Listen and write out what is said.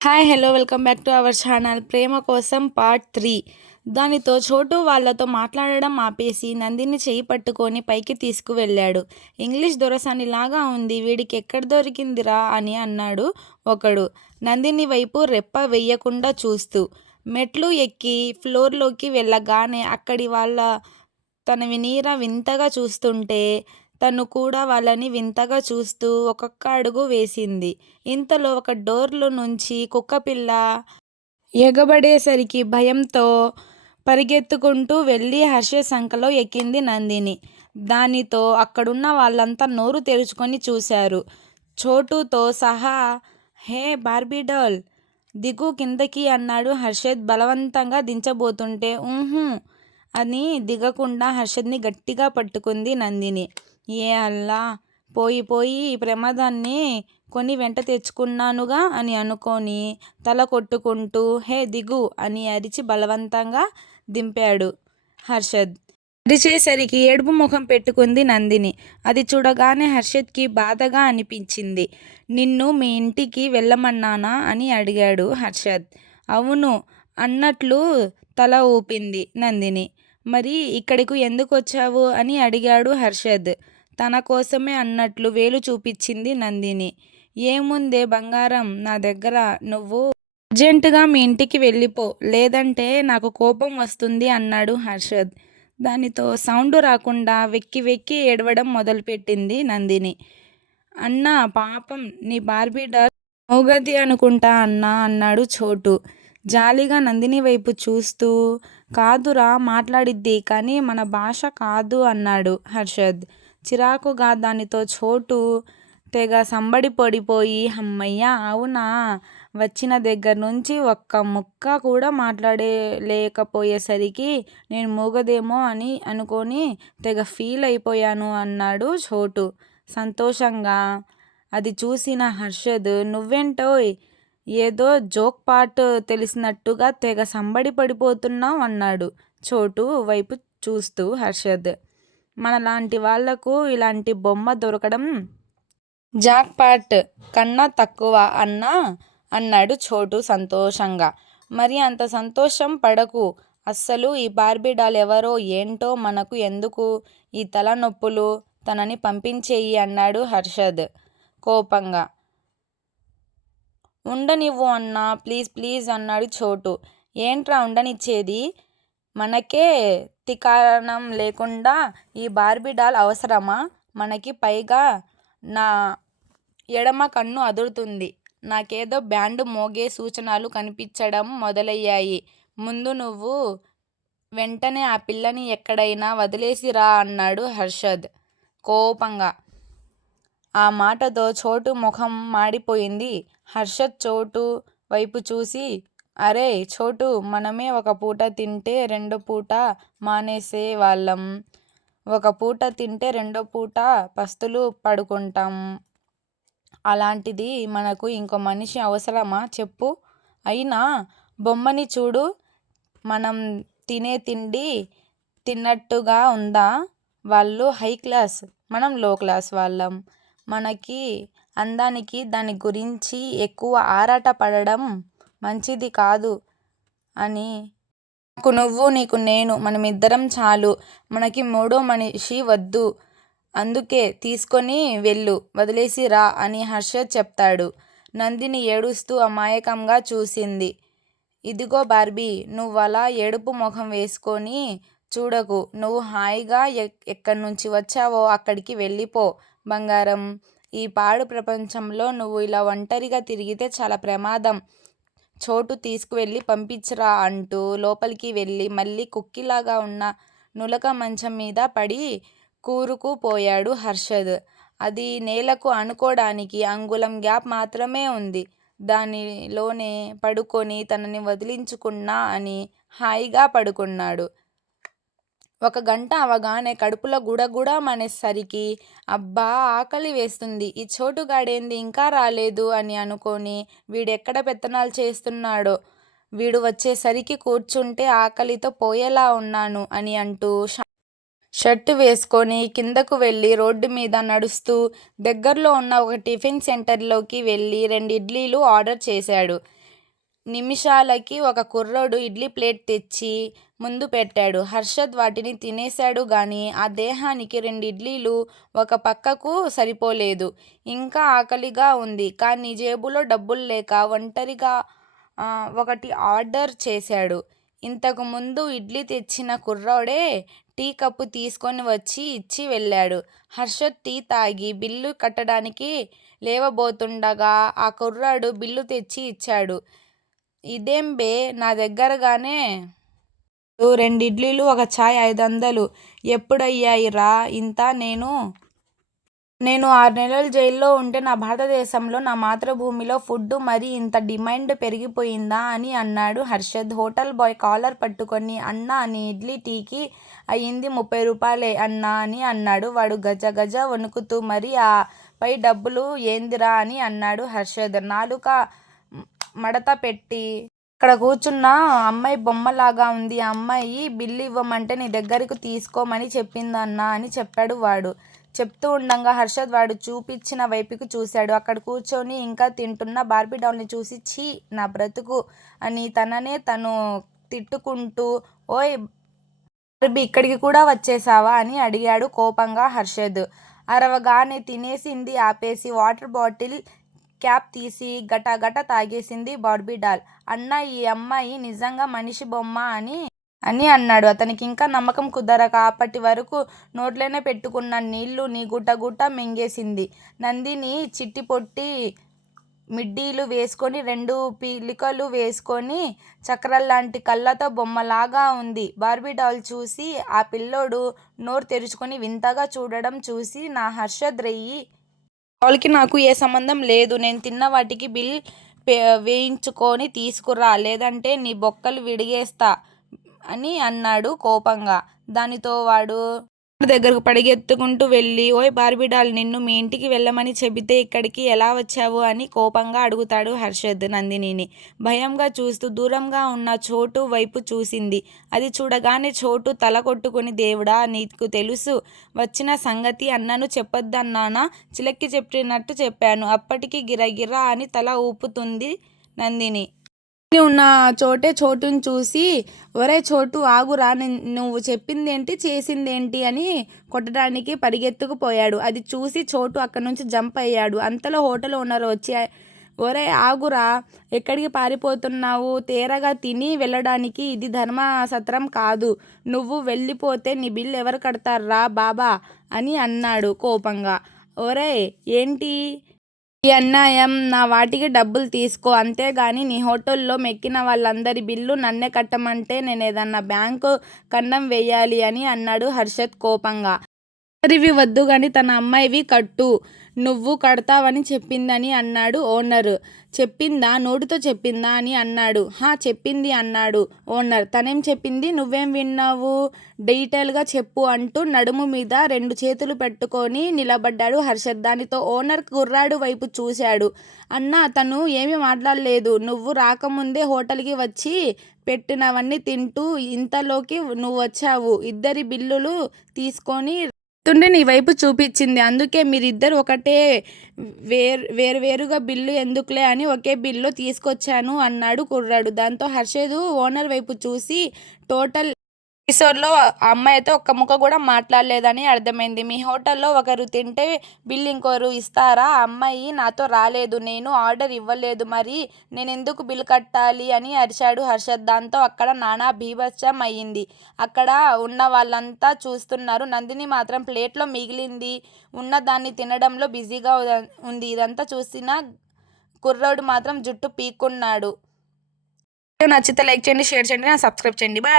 Hi hello welcome back to our channel ప్రేమ కోసం part three. దానితో చోటు వాళ్ళతో మాట్లాడడం ఆపేసి నందిని చేయి పట్టుకొని పైకి తీసుకువెళ్ళాడు. ఇంగ్లీష్ దొరసానిలాగా ఉంది వీడికి ఎక్కడ దొరికిందిరా అని అన్నాడు ఒకడు. నందిని వైపు రెప్ప వెయ్యకుండా చూస్తూ మెట్లు ఎక్కి ఫ్లోర్లోకి వెళ్ళగానే అక్కడి వాళ్ళ తన వినీరా వింతగా చూస్తుంటే తను కూడా వాళ్ళని వింతగా చూస్తూ ఒక్కొక్క అడుగు వేసింది. ఇంతలో ఒక డోర్లో నుంచి కుక్కపిల్ల ఎగబడేసరికి భయంతో పరిగెత్తుకుంటూ వెళ్ళి హర్ష సంఖలో ఎక్కింది నందిని. దానితో అక్కడున్న వాళ్ళంతా నోరు తెరుచుకొని చూశారు. చోటుతో సహా హే బార్బీ డాల్ దిగు కిందకి అన్నాడు హర్షద్ బలవంతంగా దించబోతుంటే. ఊహూ అని దిగకుండా హర్షద్ని గట్టిగా పట్టుకుంది నందిని. ఏ అల్లా పోయి పోయి ఈ ప్రమాదాన్ని కొని వెంట తెచ్చుకున్నానుగా అని అనుకొని తల కొట్టుకుంటూ హే దిగు అని అరిచి బలవంతంగా దింపాడు హర్షద్. అరిచేసరికి ఏడుపు ముఖం పెట్టుకుంది నందిని. అది చూడగానే హర్షద్కి బాధగా అనిపించింది. నిన్ను మీ ఇంటికి వెళ్ళమన్నానా అని అడిగాడు హర్షద్. అవును అన్నట్లు తల ఊపింది నందిని. మరి ఇక్కడికి ఎందుకు వచ్చావు అని అడిగాడు హర్షద్. తన కోసమే అన్నట్లు వేలు చూపించింది నందిని. ఏముందే బంగారం నా దగ్గర నువ్వు అర్జెంటుగా మీ ఇంటికి వెళ్ళిపో లేదంటే నాకు కోపం వస్తుంది అన్నాడు హర్షద్. దానితో సౌండ్ రాకుండా వెక్కి వెక్కి ఏడవడం మొదలుపెట్టింది నందిని. అన్న పాపం నీ బార్బీ డాల్ మౌగతి అనుకుంటా అన్నా అన్నాడు చోటు. జాలిగా నందిని వైపు చూస్తూ కాదురా మాట్లాడిద్ది కానీ మన భాష కాదు అన్నాడు హర్షద్. చిరాకుగా దానితో చోటు తెగ సంబడి పడిపోయి అమ్మయ్య అవునా? వచ్చిన దగ్గర నుంచి ఒక్క ముక్క కూడా మాట్లాడలేకపోయేసరికి నేను మూగదేమో అని అనుకొని తెగ ఫీల్ అయిపోయాను అన్నాడు చోటు. సంతోషంగా. అది చూసిన హర్షద్ నువ్వేంటోయ్? ఏదో జోక్ పార్ట్ తెలిసినట్టుగా తెగ సంబడి పడిపోతున్నావు అన్నాడు చోటు వైపు చూస్తూ హర్షద్. మనలాంటి వాళ్ళకు ఇలాంటి బొమ్మ దొరకడం జాక్ పాట్ కన్నా తక్కువ అన్నా? అన్నాడు చోటు సంతోషంగా. మరి అంత సంతోషం పడకు. అస్సలు ఈ బార్బీ డాల్ ఎవరో ఏంటో మనకు ఎందుకు? ఈ తలనొప్పులు తనని పంపించేయి అన్నాడు హర్షద్ కోపంగా. ఉండనివ్వు అన్నా ప్లీజ్ ప్లీజ్ అన్నాడు చోటు. ఏంట్రా ఉండనిచ్చేది? మనకే తికారణం లేకుండా ఈ బార్బీ డాల్ అవసరమా? మనకి పైగా నా ఎడమ కన్ను అదురుతుంది. నాకేదో బ్యాండ్ మోగే సూచనలు కనిపించడం మొదలయ్యాయి. ముందు నువ్వు వెంటనే ఆ పిల్లని ఎక్కడైనా వదిలేసిరా అన్నాడు హర్షద్ కోపంగా. ఆ మాటతో చోటు ముఖం మాడిపోయింది. హర్షత్ చోటు వైపు చూసి అరే చోటు మనమే ఒక పూట తింటే రెండో పూట మానేసే వాళ్ళం. ఒక పూట తింటే రెండో పూట పస్తులు పడుకుంటాం. అలాంటిది మనకు ఇంకో మనిషి అవసరమా చెప్పు. అయినా బొమ్మని చూడు మనం తినే తిండి తిన్నట్టుగా ఉందా? వాళ్ళు హై క్లాస్ మనం లో క్లాస్ వాళ్ళం. మనకి అందానికి దాని గురించి ఎక్కువ ఆరాట పడడం మంచిది కాదు అని. నాకు నువ్వు నీకు నేను మనమిద్దరం చాలు. మనకి మూడో మనిషి వద్దు. అందుకే తీసుకొని వెళ్ళు వదిలేసి రా అని హర్ష చెప్తాడు. నందిని ఏడుస్తూ అమాయకంగా చూసింది. ఇదిగో బార్బీ నువ్వు అలా ఏడుపు ముఖం వేసుకొని చూడకు. నువ్వు హాయిగా ఎక్కడి నుంచి వచ్చావో అక్కడికి వెళ్ళిపో. బంగారం ఈ పాడు ప్రపంచంలో నువ్వు ఇలా ఒంటరిగా తిరిగితే చాలా ప్రమాదం. చోటు తీసుకువెళ్ళి పంపించరా అంటూ లోపలికి వెళ్ళి మళ్ళీ కుక్కిలాగా ఉన్న నులక మంచం మీద పడి కూరుకుపోయాడు హర్షద్. అది నేలకు అనుకోవడానికి అంగుళం గ్యాప్ మాత్రమే ఉంది. దానిలోనే పడుకొని తనని వదిలించుకున్నా అని హాయిగా పడుకున్నాడు. ఒక గంట అవగానే కడుపులో గుడగుడమనేసరికి అబ్బా ఆకలి వేస్తుంది. ఈ చోటుగాడేంది ఇంకా రాలేదు అని అనుకొని వీడెక్కడ పెత్తనాలు చేస్తున్నాడో. వీడు వచ్చేసరికి కూర్చుంటే ఆకలితో పోయేలా ఉన్నాను అని అంటూ షర్టు వేసుకొని కిందకు వెళ్ళి రోడ్డు మీద నడుస్తూ దగ్గరలో ఉన్న ఒక టిఫిన్ సెంటర్లోకి వెళ్ళి రెండు ఇడ్లీలు ఆర్డర్ చేశాడు. నిమిషాలకి ఒక కుర్రోడు ఇడ్లీ ప్లేట్ తెచ్చి ముందు పెట్టాడు. హర్షద్ వాటిని తినేశాడు గాని ఆ దేహానికి రెండు ఇడ్లీలు ఒక పక్కకు సరిపోలేదు. ఇంకా ఆకలిగా ఉంది. కానీ జేబులో డబ్బులు లేక ఒంటరిగా ఒకటి ఆర్డర్ చేశాడు. ఇంతకు ముందు ఇడ్లీ తెచ్చిన కుర్రాడే టీ కప్పు తీసుకొని వచ్చి ఇచ్చి వెళ్ళాడు. హర్షద్ టీ తాగి బిల్లు కట్టడానికి లేవబోతుండగా ఆ కుర్రాడు బిల్లు తెచ్చి ఇచ్చాడు. ఇదేం బే నా దగ్గరగానే రెండు ఇడ్లీలు ఒక చాయ్ ఎప్పుడయ్యాయి ఎప్పుడయ్యాయిరా ఇంత నేను నేను ఆరు నెలలు జైల్లో ఉంటే నా భారతదేశంలో నా మాతృభూమిలో ఫుడ్ మరి ఇంత డిమాండ్ పెరిగిపోయిందా అని అన్నాడు హర్షద్. హోటల్ బాయ్ కాలర్ పట్టుకొని అన్నా నీ ఇడ్లీ టీకి అయ్యింది ముప్పై రూపాయలే అన్నా అని అన్నాడు. వాడు గజ గజ వణుకుతూ మరి ఆ పై డబ్బులు ఏందిరా అని అన్నాడు హర్షద్ నాలుక మడత పెట్టి. అక్కడ కూర్చున్న అమ్మాయి బొమ్మలాగా ఉంది. ఆ అమ్మాయి బిల్లివ్వమంటే నీ దగ్గరకు తీసుకోమని చెప్పిందన్నా అని చెప్పాడు వాడు. చెప్తూ ఉండగా హర్షద్ వాడు చూపించిన వైపుకి చూశాడు. అక్కడ కూర్చొని ఇంకా తింటున్న బార్బీ డౌల్ని చూసి ఛీ నా బ్రతుకు అని తననే తను తిట్టుకుంటూ ఓయ్ బార్బీ ఇక్కడికి కూడా వచ్చేసావా అని అడిగాడు కోపంగా హర్షద్. అరవగానే తినేసింది ఆపేసి వాటర్ బాటిల్ క్యాప్ తీసి గటగట తాగేసింది బార్బీ డాల్ అన్నా ఈ అమ్మాయి నిజంగా మనిషి బొమ్మ అని అని అన్నాడు అతనికి ఇంకా నమ్మకం కుదరక. అప్పటి వరకు నోట్లోనే పెట్టుకున్న నీళ్ళని గుటగుట మింగేసింది. నందిని చిట్టిపొట్టి మిడ్డీలు వేసుకొని రెండు పీలికలు వేసుకొని చక్రాల్లాంటి కళ్ళతో బొమ్మలాగా ఉంది. బార్బీ డాల్ చూసి ఆ పిల్లోడు నోరు తెరుచుకొని వింతగా చూడడం చూసి నా హర్షద్ వాళ్ళకి నాకు ఏ సంబంధం లేదు. నేను తిన్న వాటికి బిల్ వేయించుకొని తీసుకురా లేదంటే నీ బొక్కలు విడిగేస్తా అని అన్నాడు కోపంగా. దానితో వాడు దగ్గరకు పడిగెత్తుకుంటూ వెళ్ళి ఓయ్ బార్బిడాల్ నిన్ను మీ ఇంటికి వెళ్ళమని చెబితే ఇక్కడికి ఎలా వచ్చావు అని కోపంగా అడుగుతాడు హర్షద్ నందినిని. భయంగా చూస్తూ దూరంగా ఉన్న చోటు వైపు చూసింది. అది చూడగానే చోటు తల కొట్టుకుని దేవుడా! నీకు తెలుసు వచ్చిన సంగతి అన్నను చెప్పొద్దన్నానా? చిలక్కి చెప్పినట్టు చెప్పాను. అప్పటికి గిరగిరా అని తల ఊపుతుంది నందిని. ఉన్న చోటే చోటుని చూసి ఒరే చోటు ఆగురా నువ్వు చెప్పిందేంటి చేసిందేంటి అని కొట్టడానికి పరిగెత్తుకుపోయాడు అది చూసి చోటు అక్కడ్నుంచి జంప్ అయ్యాడు. అంతలో హోటల్ ఓనర్ వచ్చి ఒరే ఆగురా ఎక్కడికి పారిపోతున్నావు? తేరగా తిని వెళ్ళడానికి ఇది ధర్మసత్రం కాదు. నువ్వు వెళ్ళిపోతే నీ బిల్లు ఎవరు కడతార్రా బాబా అని అన్నాడు కోపంగా. ఒరే ఏంటి ఈ అన్యాయం? నా వాటికి డబ్బులు తీసుకో అంతేగాని నీ హోటల్లో మెక్కిన వాళ్ళందరి బిల్లు నన్నే కట్టమంటే నేనేదన్నా బ్యాంకు కన్నం వేయాలి అని అన్నాడు హర్షద్ కోపంగా. వద్దు కానీ తన అమ్మాయివి కట్టు. నువ్వు కడతావని చెప్పిందని అన్నాడు ఓనర్. చెప్పిందా? నోటితో చెప్పిందా? అని అన్నాడు. హా చెప్పింది అన్నాడు ఓనర్. తనేం చెప్పింది? నువ్వేం విన్నావు? డీటెయిల్గా చెప్పు అంటూ నడుము మీద రెండు చేతులు పెట్టుకొని నిలబడ్డాడు హర్షద్. దానితో ఓనర్ కుర్రాడు వైపు చూశాడు. అన్నా తను ఏమీ మాట్లాడలేదు. నువ్వు రాకముందే హోటల్కి వచ్చి పెట్టినవన్నీ తింటూ ఇంతలోకి నువ్వు వచ్చావు ఇద్దరి బిల్లులు తీసుకొని వెళ్తుంటే నీ వైపు చూపించింది. అందుకే మీరిద్దరు ఒకటే వేర్వేరుగా బిల్లు ఎందుకులే అని ఒకే బిల్లు తీసుకొచ్చాను అన్నాడు కుర్రాడు. దాంతో హర్షదు ఓనర్ వైపు చూసి టోటల్ ఎపిసోడ్లో ఆ అమ్మాయితో ఒక్క ముక్క కూడా మాట్లాడలేదని అర్థమైంది. మీ హోటల్లో ఒకరు తింటే బిల్లు ఇంకోరు ఇస్తారా? అమ్మాయి నాతో రాలేదు. నేను ఆర్డర్ ఇవ్వలేదు. మరి నేను ఎందుకు బిల్లు కట్టాలి అని అరిచాడు హర్షద్. దాంతో అక్కడ నానా బీభత్సం అయింది. అక్కడ ఉన్న వాళ్ళంతా చూస్తున్నారు. నందిని మాత్రం ప్లేట్లో మిగిలింది ఉన్నదాన్ని తినడంలో బిజీగా ఉంది. ఇదంతా చూసిన కుర్రోడు మాత్రం జుట్టు పీక్కున్నాడు. నచ్చితే లైక్ చేయండి, షేర్ చేయండి, సబ్స్క్రైబ్ చేయండి. బాయ్